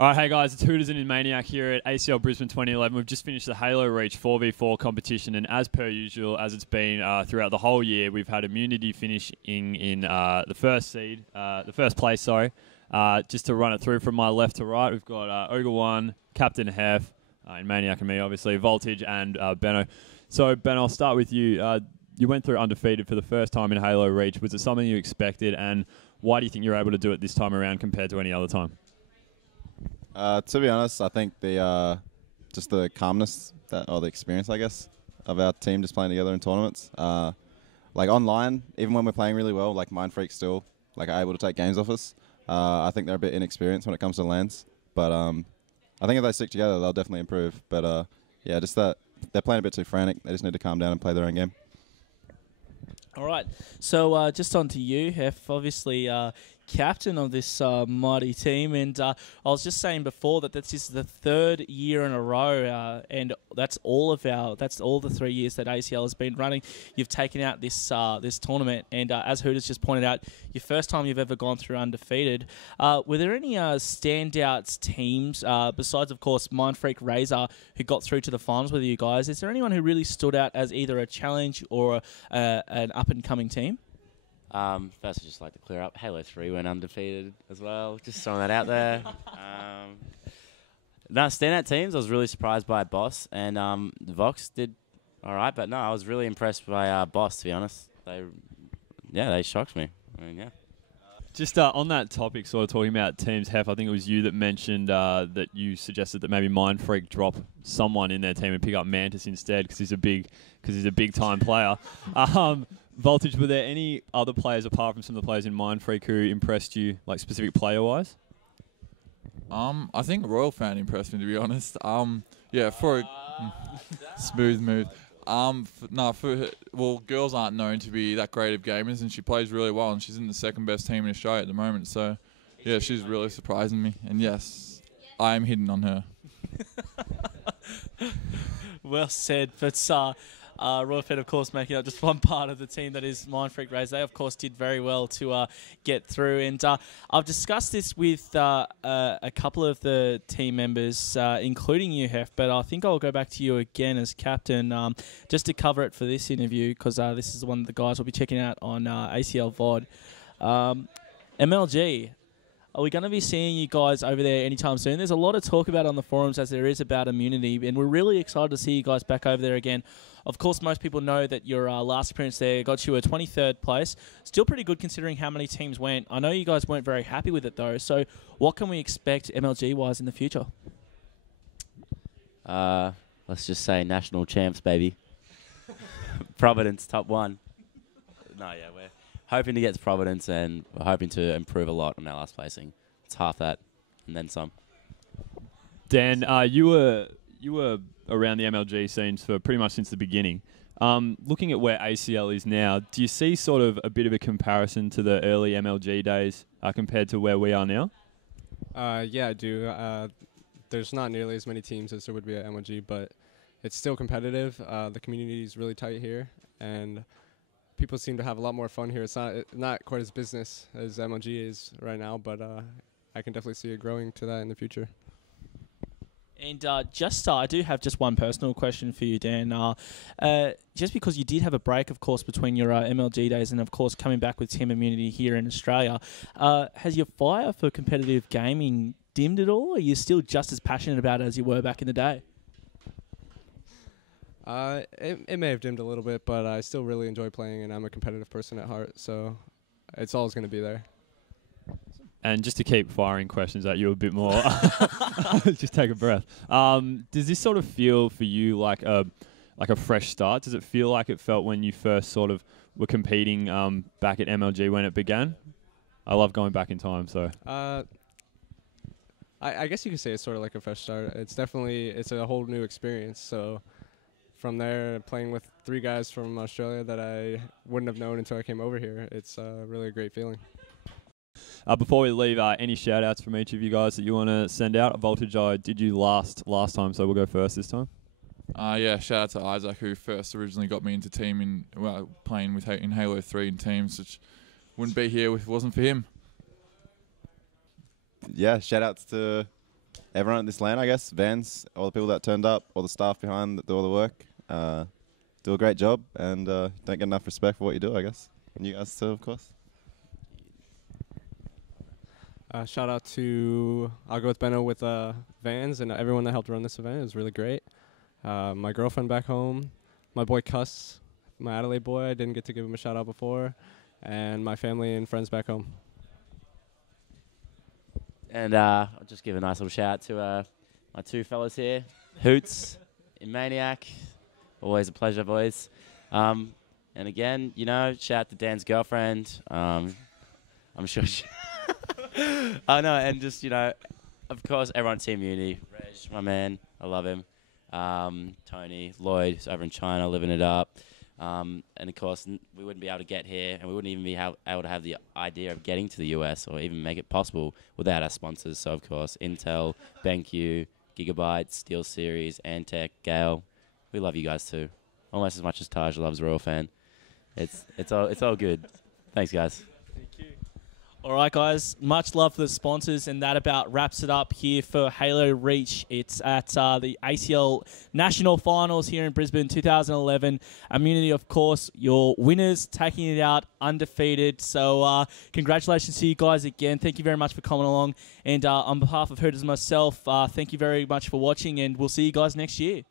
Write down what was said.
All right, hey guys, it's Hooters and Inmaniac here at ACL Brisbane 2011. We've just finished the Halo Reach 4v4 competition, and as per usual, as it's been throughout the whole year, we've had Immunity finishing in the first place, sorry. Just to run it through from my left to right, we've got Ogre 1, Captain Heff, Inmaniac and me, obviously, Voltage and Benno. So, Ben, I'll start with you. You went through undefeated for the first time in Halo Reach. Was it something you expected, and why do you think you're able to do it this time around compared to any other time? To be honest, I think the just the calmness or the experience, I guess, of our team just playing together in tournaments. Like online, even when we're playing really well, like Mind Freak's still like are able to take games off us. I think they're a bit inexperienced when it comes to lands, but I think if they stick together, they'll definitely improve. But yeah, just that they're playing a bit too frantic. They just need to calm down and play their own game. All right, so just on to you, Heff. Obviously, captain of this mighty team, and I was just saying before that this is the third year in a row, and that's all the 3 years that ACL has been running. You've taken out this this tournament, and as Hooters just pointed out, your first time you've ever gone through undefeated. Were there any standouts teams besides, of course, Mind Freak Razor, who got through to the finals with you guys? Is there anyone who really stood out as either a challenge or an up and coming team? First, I'd just like to clear up. Halo 3 went undefeated as well. Just throwing that out there. No, standout teams, I was really surprised by Boss. And Vox did all right. But no, I was really impressed by Boss, to be honest. They shocked me. I mean, yeah. Just on that topic, sort of talking about teams, Heff, I think it was you that mentioned that you suggested that maybe Mind Freak drop someone in their team and pick up Mantis instead because he's a big time player. Voltage, were there any other players apart from some of the players in Mind Freak who impressed you, like specific player wise? I think Royal Fan impressed me, to be honest. Yeah, for smooth move. Well, girls aren't known to be that great of gamers, and she plays really well, and she's in the second best team in Australia at the moment. So, yeah, she's really surprising me. And yes, I am hitting on her. Well said. But Royal Fed, of course, making up just one part of the team that is Mind Freak Rays. They, of course, did very well to get through. And I've discussed this with a couple of the team members, including you, Heff, but I think I'll go back to you again as captain just to cover it for this interview because this is the one the guys will be checking out on ACL VOD. MLG. Are we going to be seeing you guys over there anytime soon? There's a lot of talk about it on the forums as there is about immunity, and we're really excited to see you guys back over there again. Of course, most people know that your last appearance there got you a 23rd place. Still pretty good considering how many teams went. I know you guys weren't very happy with it, though. So what can we expect MLG-wise in the future? Let's just say national champs, baby. Providence, top one. No, yeah, we're hoping to get to Providence, and we're hoping to improve a lot on our last placing. It's half that, and then some. Dan, you were around the MLG scenes for pretty much since the beginning. Looking at where ACL is now, do you see sort of a bit of a comparison to the early MLG days compared to where we are now? Yeah, I do. There's not nearly as many teams as there would be at MLG, but it's still competitive. The community is really tight here, and people seem to have a lot more fun here. It's not quite as business as MLG is right now, but I can definitely see it growing to that in the future. And I do have just one personal question for you, Dan. Just because you did have a break, of course, between your MLG days and, of course, coming back with Team Immunity here in Australia, has your fire for competitive gaming dimmed at all? Or are you still just as passionate about it as you were back in the day? It may have dimmed a little bit, but I still really enjoy playing, and I'm a competitive person at heart, so it's always going to be there. And just to keep firing questions at you a bit more, just take a breath. Does this sort of feel for you like a fresh start? Does it feel like it felt when you first sort of were competing back at MLG when it began? I love going back in time, so. I guess you could say it's sort of like a fresh start. It's a whole new experience. So from there, playing with 3 guys from Australia that I wouldn't have known until I came over here, it's really a great feeling. Before we leave, any shout-outs from each of you guys that you want to send out? Voltage, I did you last time, so we'll go first this time. Yeah, shout out to Isaac, who first originally got me into team playing in Halo 3 in teams, which wouldn't be here if it wasn't for him. Yeah, shout outs to everyone at this land, I guess. Vans, all the people that turned up, all the staff behind that do all the work. Do a great job and don't get enough respect for what you do, I guess. And you guys too, of course. Shout out to, I'll go with Benno with Vans and everyone that helped run this event. It was really great. My girlfriend back home, my boy Cuss, my Adelaide boy, I didn't get to give him a shout out before, and my family and friends back home. And I'll just give a nice little shout out to my two fellas here, Hoots, Inmaniac. Always a pleasure, boys. And again, you know, shout out to Dan's girlfriend. I'm sure she I know, and just, you know, of course, everyone Team Immunity. Reg, my man, I love him. Tony, Lloyd, who's over in China, living it up. And of course, we wouldn't be able to get here, and we wouldn't even be able to have the idea of getting to the US or even make it possible without our sponsors. So, of course, Intel, BenQ, Gigabyte, SteelSeries, Antec, Gale. We love you guys too, almost as much as Taj loves Royal Fan. It's all good. Thanks, guys. All right, guys. Much love for the sponsors, and that about wraps it up here for Halo Reach. It's at the ACL National Finals here in Brisbane 2011. Immunity, of course, your winners taking it out undefeated. So congratulations to you guys again. Thank you very much for coming along. And on behalf of Hooters and myself, thank you very much for watching, and we'll see you guys next year.